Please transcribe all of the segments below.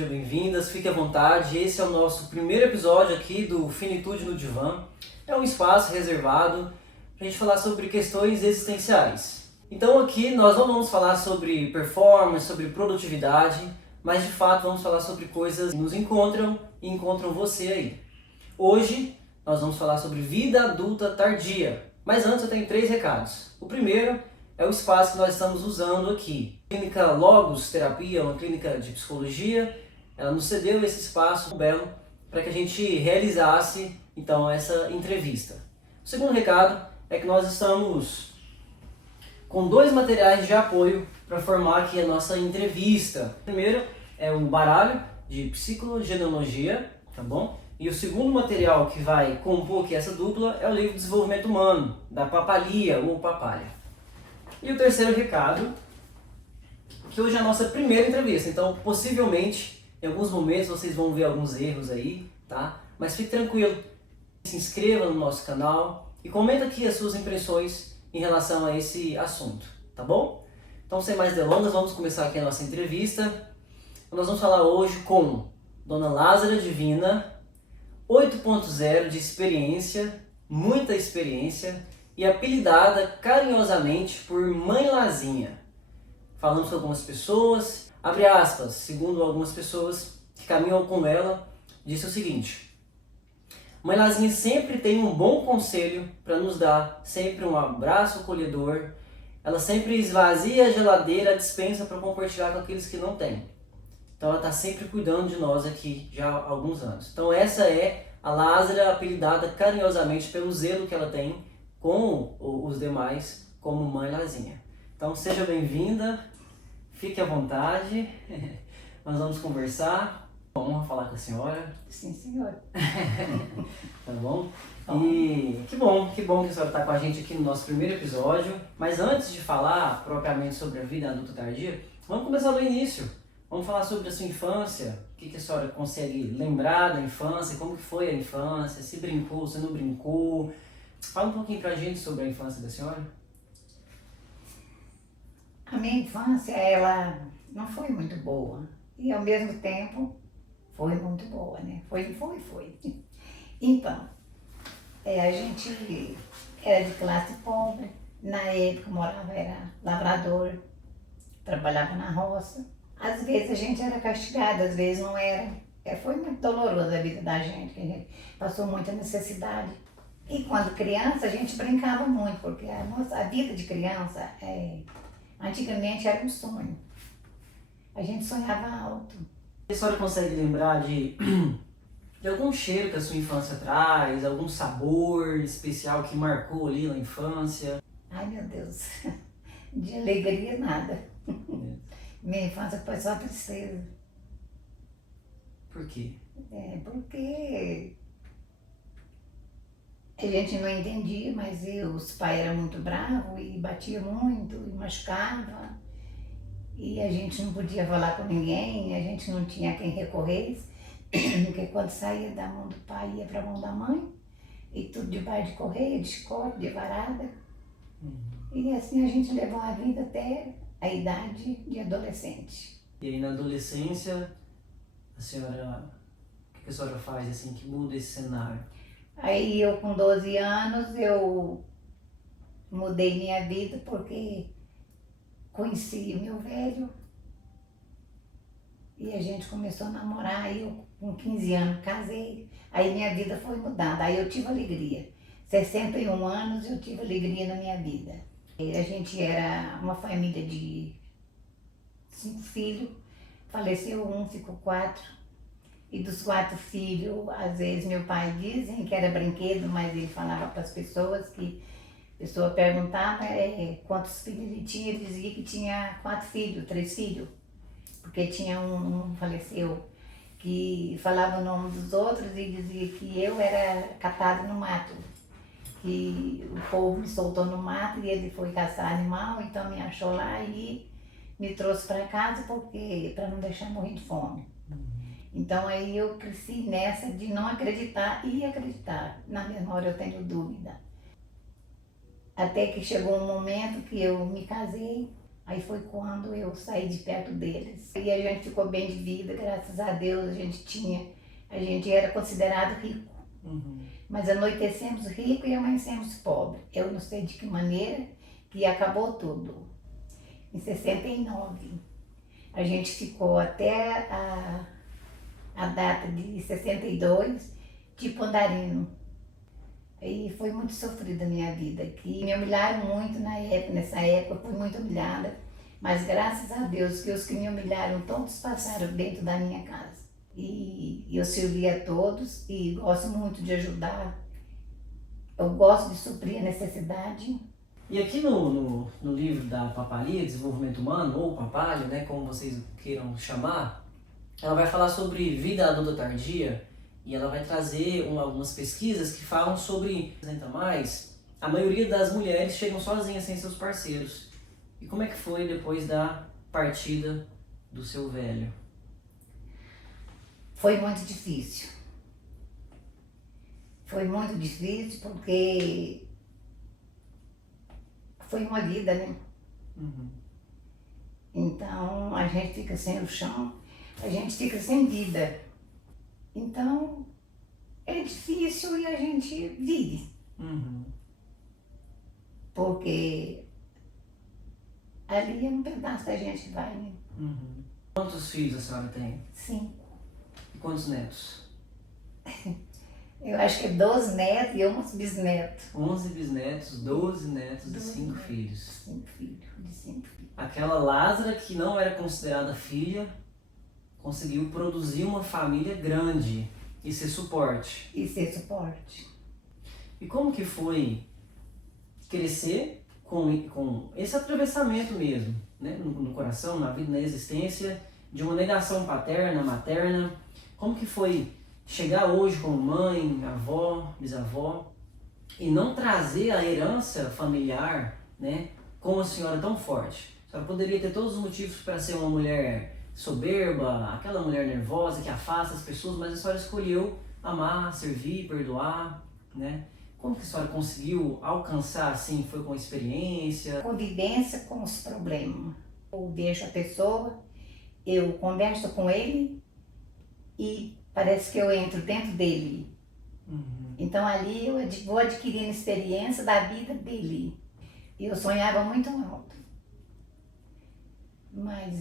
Sejam bem-vindas, fique à vontade. Esse é o nosso primeiro episódio aqui do Finitude no Divã. É um espaço reservado para a gente falar sobre questões existenciais. Então aqui nós não vamos falar sobre performance, sobre produtividade, mas de fato vamos falar sobre coisas que nos encontram e encontram você aí. Hoje nós vamos falar sobre vida adulta tardia, mas antes eu tenho 3 recados. O primeiro é o espaço que nós estamos usando aqui. A Clínica Logos Terapia, uma clínica de psicologia, ela nos cedeu esse espaço belo para que a gente realizasse então essa entrevista. O segundo recado é que nós estamos com 2 materiais de apoio para formar aqui a nossa entrevista. O primeiro é um baralho de psicogenealogia, tá bom? E o segundo material que vai compor aqui essa dupla é o livro Desenvolvimento Humano, da Papalia ou Papalha. E o terceiro recado, que hoje é a nossa primeira entrevista, então possivelmente em alguns momentos vocês vão ver alguns erros aí, tá? Mas fique tranquilo, se inscreva no nosso canal e comenta aqui as suas impressões em relação a esse assunto, tá bom? Então sem mais delongas, vamos começar aqui a nossa entrevista. Nós vamos falar hoje com Dona Lázara Divina, 8.0 de experiência, muita experiência, e apelidada carinhosamente por Mãe Lazinha. Falamos com algumas pessoas, abre aspas, segundo algumas pessoas que caminham com ela, disse o seguinte: Mãe Lazinha sempre tem um bom conselho para nos dar, sempre um abraço acolhedor, ela sempre esvazia a geladeira, a despensa para compartilhar com aqueles que não têm. Então ela está sempre cuidando de nós aqui já há alguns anos. Então essa é a Lázara, apelidada carinhosamente pelo zelo que ela tem com os demais, como Mãe Lazinha. Então seja bem-vinda, fique à vontade, nós vamos conversar. Vamos falar com a senhora? Sim, senhora. Tá bom? E que bom que a senhora está com a gente aqui no nosso primeiro episódio. Mas antes de falar propriamente sobre a vida adulta tardia, vamos começar do início. Vamos falar sobre a sua infância, o que a senhora consegue lembrar da infância, como que foi a infância, se brincou, se não brincou. Fala um pouquinho pra gente sobre a infância da senhora. A minha infância, ela não foi muito boa. E ao mesmo tempo, foi muito boa, né? Foi. Então, a gente era de classe pobre. Na época, morava, era lavrador, trabalhava na roça. Às vezes a gente era castigada, às vezes não era. Foi muito dolorosa a vida da gente, que a gente passou muita necessidade. E quando criança, a gente brincava muito, porque a vida de criança, antigamente era um sonho. A gente sonhava alto. A senhora consegue lembrar de algum cheiro que a sua infância traz, algum sabor especial que marcou ali na infância? Ai, meu Deus, de alegria nada. Minha infância foi só tristeza. Por quê? Porque a gente não entendia, mas os pais eram muito bravos e batiam muito e machucavam. E a gente não podia falar com ninguém, a gente não tinha quem recorrer, porque quando saía da mão do pai ia para a mão da mãe, e tudo debaixo de correia, de chicote, de varada. E assim a gente levou a vida até a idade de adolescente. E aí na adolescência, a senhora, o que a senhora faz assim que muda esse cenário? Aí eu com 12 anos, eu mudei minha vida porque conheci meu velho e a gente começou a namorar. Aí eu com 15 anos casei, aí minha vida foi mudando, aí eu tive alegria. 61 anos eu tive alegria na minha vida. E a gente era uma família de 5 filhos, faleceu um, ficou 4. E dos 4 filhos, às vezes meu pai dizem que era brinquedo, mas ele falava para as pessoas que a pessoa perguntava quantos filhos ele tinha, ele dizia que tinha 4 filhos, 3 filhos. Porque tinha um faleceu, que falava o nome dos outros e dizia que eu era catado no mato. Que o povo me soltou no mato e ele foi caçar animal, então me achou lá e me trouxe para casa para não deixar morrer de fome. Então aí eu cresci nessa de não acreditar e acreditar. Na mesma hora eu tenho dúvida. Até que chegou um momento que eu me casei, Aí foi quando eu saí de perto deles. E a gente ficou bem de vida, graças a Deus a gente era considerado rico. Mas anoitecemos rico e amanhecemos pobre. Eu não sei de que maneira que acabou tudo. Em 69, a gente ficou até a data de 62, tipo andarino. E foi muito sofrida a minha vida aqui. Me humilharam muito nessa época eu fui muito humilhada. Mas graças a Deus que os que me humilharam todos passaram dentro da minha casa. E eu servi a todos e gosto muito de ajudar. Eu gosto de suprir a necessidade. E aqui no livro da Papalia, Desenvolvimento Humano, ou Papalha, né, como vocês queiram chamar, ela vai falar sobre vida adulta tardia e ela vai trazer algumas pesquisas que falam sobre, ainda mais, a maioria das mulheres chegam sozinhas sem seus parceiros. E como é que foi depois da partida do seu velho? Foi muito difícil. Foi muito difícil porque foi uma vida, né? Então a gente fica sem o chão, a gente fica sem vida. Então é difícil e a gente vive. Porque ali é um pedaço da gente que vai, né? Quantos filhos a senhora tem? 5. E quantos netos? Eu acho que é 12 netos e 11 bisnetos. 11 bisnetos, 12 netos e 5 filhos. 5 filhos, de 5 filhos. Aquela Lázara, que não era considerada filha, conseguiu produzir uma família grande e ser suporte. E ser suporte. E como que foi crescer com esse atravessamento mesmo, né? No coração, na vida, na existência, de uma negação paterna, materna? Como que foi chegar hoje como mãe, avó, bisavó, e não trazer a herança familiar, né, com a senhora tão forte? A senhora poderia ter todos os motivos para ser uma mulher soberba, aquela mulher nervosa que afasta as pessoas, mas a senhora escolheu amar, servir, perdoar, né? Como que a senhora conseguiu alcançar, assim, foi com experiência? Convivência com os problemas. Eu vejo a pessoa, eu converso com ele e parece que eu entro dentro dele. Então ali eu vou adquirindo experiência da vida dele. E eu sonhava muito alto. Mas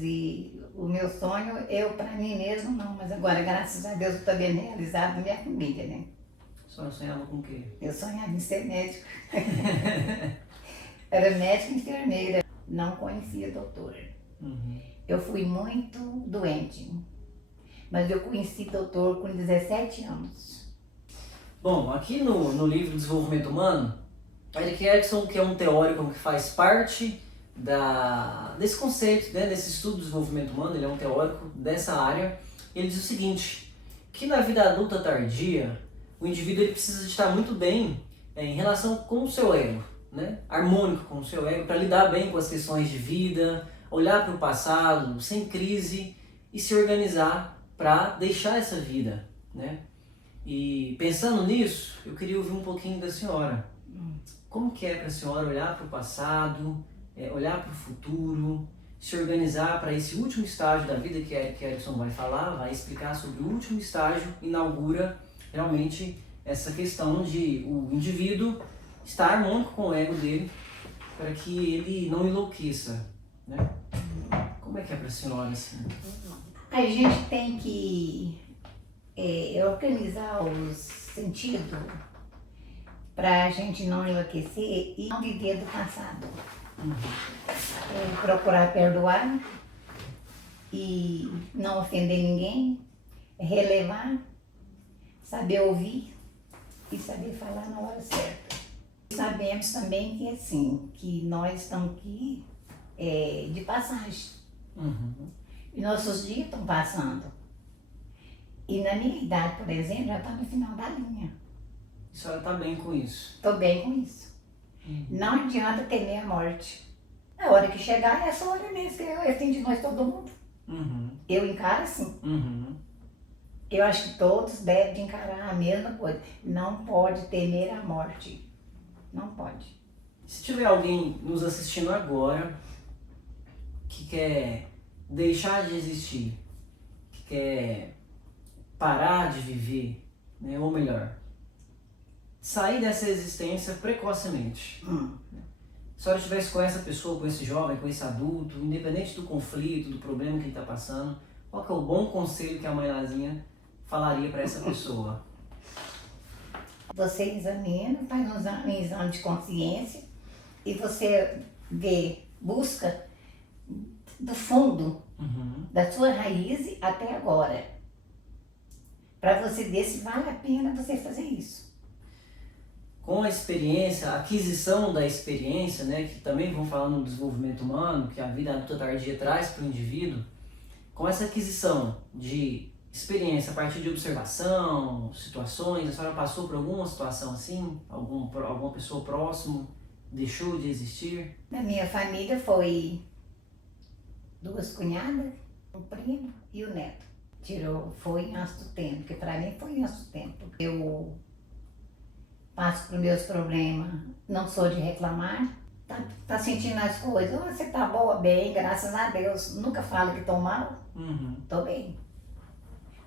o meu sonho, para mim mesmo não, mas agora graças a Deus eu estou bem realizado na minha família, né? A senhora sonhava com o quê? Eu sonhava em ser médico. Era médica e enfermeira. Não conhecia doutor. Eu fui muito doente. Mas eu conheci doutor com 17 anos. Bom, aqui no livro Desenvolvimento Humano, Erik Erikson, que é um teórico que faz parte desse conceito, né, desse estudo do desenvolvimento humano, ele é um teórico dessa área, ele diz o seguinte, que na vida adulta tardia, o indivíduo ele precisa de estar muito bem em relação com o seu ego, né, harmônico com o seu ego, para lidar bem com as questões de vida, olhar para o passado, sem crise, e se organizar para deixar essa vida, né? E pensando nisso, eu queria ouvir um pouquinho da senhora. Como que é para a senhora olhar para o passado, olhar para o futuro, se organizar para esse último estágio da vida que Erik Erikson vai falar, vai explicar sobre o último estágio, inaugura realmente essa questão de o indivíduo estar harmônico com o ego dele para que ele não enlouqueça, né? Como é que é para a senhora assim? A gente tem que organizar os sentidos para a gente não enlouquecer e não viver do passado. Procurar perdoar e não ofender ninguém, relevar, saber ouvir e saber falar na hora certa. Sabemos também que assim, que nós estamos aqui de passagem. E nossos dias estão passando. E na minha idade, por exemplo, já está no final da linha. A senhora está bem com isso? Estou bem com isso. Não adianta temer a morte. A hora que chegar é essa hora mesmo, que é o fim de nós todo mundo. Eu encaro assim. Eu acho que todos devem encarar a mesma coisa. Não pode temer a morte. Não pode. Se tiver alguém nos assistindo agora que quer deixar de existir, que quer parar de viver, né? Ou melhor, sair dessa existência precocemente. Se a senhora estivesse com essa pessoa, com esse jovem, com esse adulto, independente do conflito, do problema que ele está passando, qual que é o bom conselho que a mãe Lazinha falaria para essa pessoa? Você examina, faz um exame de consciência e você vê, busca do fundo da sua raiz até agora. Para você ver se vale a pena você fazer isso. Com a experiência, a aquisição da experiência, né, que também vamos falar no desenvolvimento humano, que a vida adulta tardia traz para o indivíduo, com essa aquisição de experiência a partir de observação, situações, a senhora passou por alguma situação assim? Alguma pessoa próxima deixou de existir? Na minha família foi 2 cunhadas, um primo e o neto. Foi em antes do tempo, porque para mim foi em antes do tempo. Eu passo por meus problemas, não sou de reclamar. Tá sentindo as coisas, você tá boa, bem, graças a Deus. Nunca falo que tô mal, tô bem.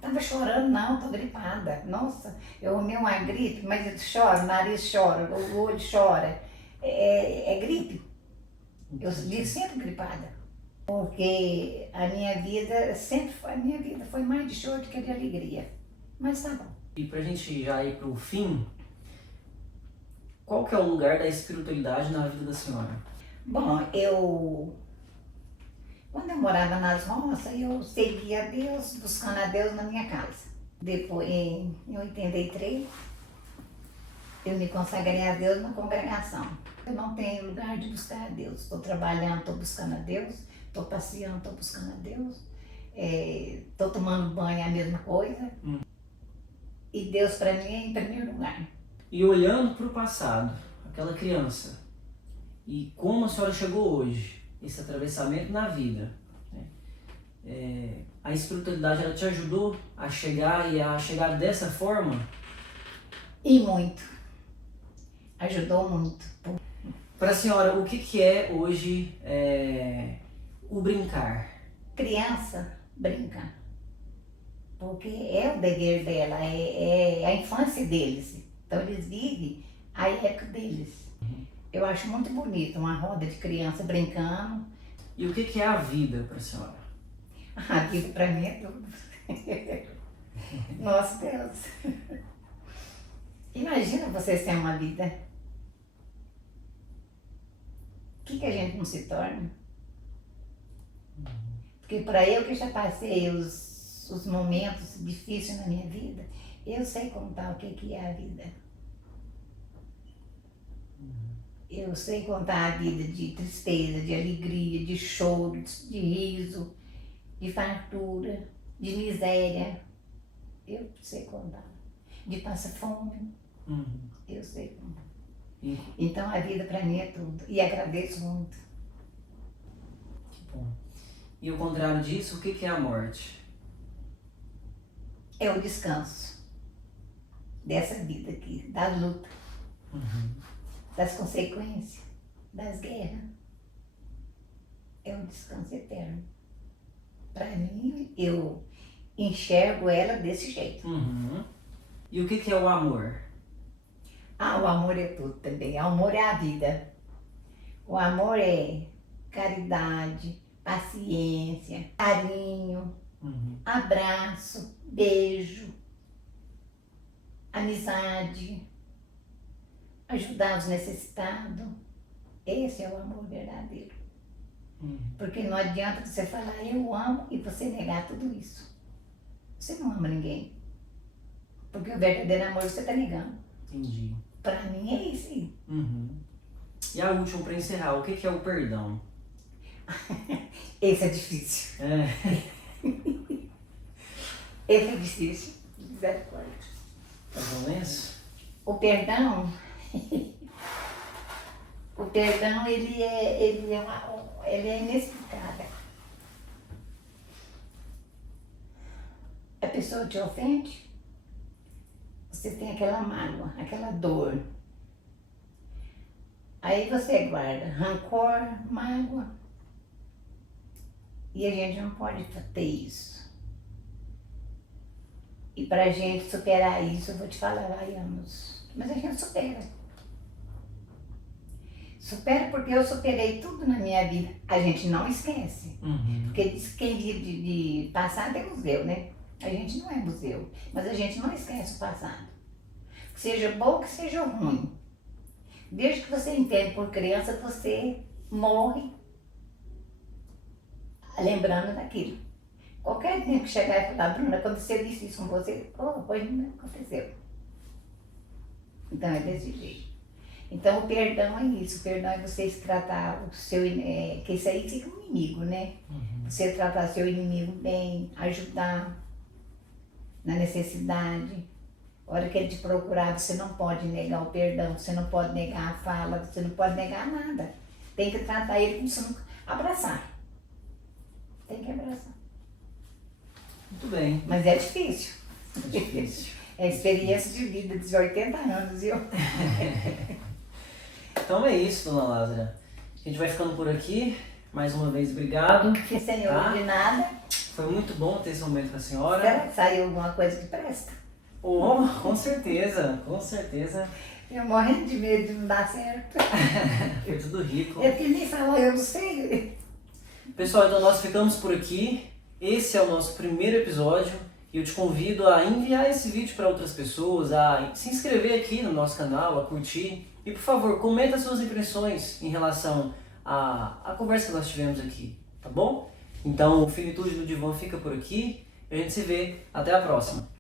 Tava chorando, não, tô gripada. Nossa, eu arrumei uma gripe, mas eu choro, o nariz chora, o olho chora. É gripe. Eu vivo sempre gripada. Porque a minha vida foi mais de choro do que de alegria. Mas tá bom. E pra gente já ir pro fim, qual que é o lugar da espiritualidade na vida da senhora? Bom, quando eu morava nas roças, eu seguia a Deus, buscando a Deus na minha casa. Depois, em 83, eu me consagrei a Deus na congregação. Eu não tenho lugar de buscar a Deus. Estou trabalhando, estou buscando a Deus. Estou passeando, estou buscando a Deus. Estou tomando banho, é a mesma coisa. E Deus para mim é em primeiro lugar. E olhando para o passado, aquela criança, e como a senhora chegou hoje, esse atravessamento na vida, né? A espiritualidade, ela te ajudou a chegar dessa forma? E muito. Ajudou muito. Para a senhora, o que é hoje o brincar? Criança brinca. Porque é o dever dela, é a infância deles. Então eles vivem a época deles. Eu acho muito bonito uma roda de criança brincando. E o que é a vida para a senhora? A vida para mim é tudo. Nossa Deus. Imagina vocês terem uma vida. O que a gente não se torna? Porque para eu que já passei os momentos difíceis na minha vida, eu sei contar o que é a vida. Eu sei contar a vida de tristeza, de alegria, de choro, de riso, de fartura, de miséria. Eu sei contar. De passar fome. Eu sei contar. Então a vida para mim é tudo. E agradeço muito. Que bom. E o contrário disso, o que é a morte? É o descanso dessa vida aqui, da luta, das consequências, das guerras. É um descanso eterno. Para mim, eu enxergo ela desse jeito. E o que é o amor? O amor é tudo também. O amor é a vida. O amor é caridade, paciência, carinho, abraço, beijo, amizade, ajudar os necessitados. Esse é o amor verdadeiro. Porque não adianta você falar eu amo e você negar tudo isso. Você não ama ninguém. Porque o verdadeiro amor você está negando. Entendi. Para mim é isso aí. E a última, para encerrar, o que é o perdão? Esse é difícil. Esse é difícil. Misericórdia. Tá bom lenço? O perdão, ele é inexplicável. A pessoa te ofende, você tem aquela mágoa, aquela dor. Aí você guarda rancor, mágoa. E a gente não pode ter isso. E pra gente superar isso, eu vou te falar, vai anos. Mas a gente supera. Supera porque eu superei tudo na minha vida. A gente não esquece. Porque diz que quem vive de passado é museu, né? A gente não é museu. Mas a gente não esquece o passado. Que seja bom, que seja ruim. Desde que você entende por criança, você morre lembrando daquilo. Qualquer dia que chegar e falar, Bruna, aconteceu isso com você, pois não aconteceu. Então é desse jeito. Então o perdão é isso, o perdão é você tratar o seu, que isso aí fica um inimigo, né? Você tratar seu inimigo bem, ajudar na necessidade. A hora que ele te procurar, você não pode negar o perdão, você não pode negar a fala, você não pode negar nada. Tem que tratar ele como se não abraçar. Tem que abraçar. Muito bem. Mas é difícil. É difícil. É experiência de vida de 80 anos, viu? Então é isso, dona Lázara. A gente vai ficando por aqui. Mais uma vez, obrigado. Sem ouvir de nada. Foi muito bom ter esse momento com a senhora. Será que saiu alguma coisa que presta? Oh, com certeza, com certeza. Eu morrendo de medo de não dar certo. Foi tudo rico. Eu que nem falar, eu não sei. Pessoal, então nós ficamos por aqui. Esse é o nosso primeiro episódio. E eu te convido a enviar esse vídeo para outras pessoas, a se inscrever aqui no nosso canal, a curtir. E por favor, comenta suas impressões em relação à conversa que nós tivemos aqui, tá bom? Então o Finitude no Divã fica por aqui. E a gente se vê. Até a próxima.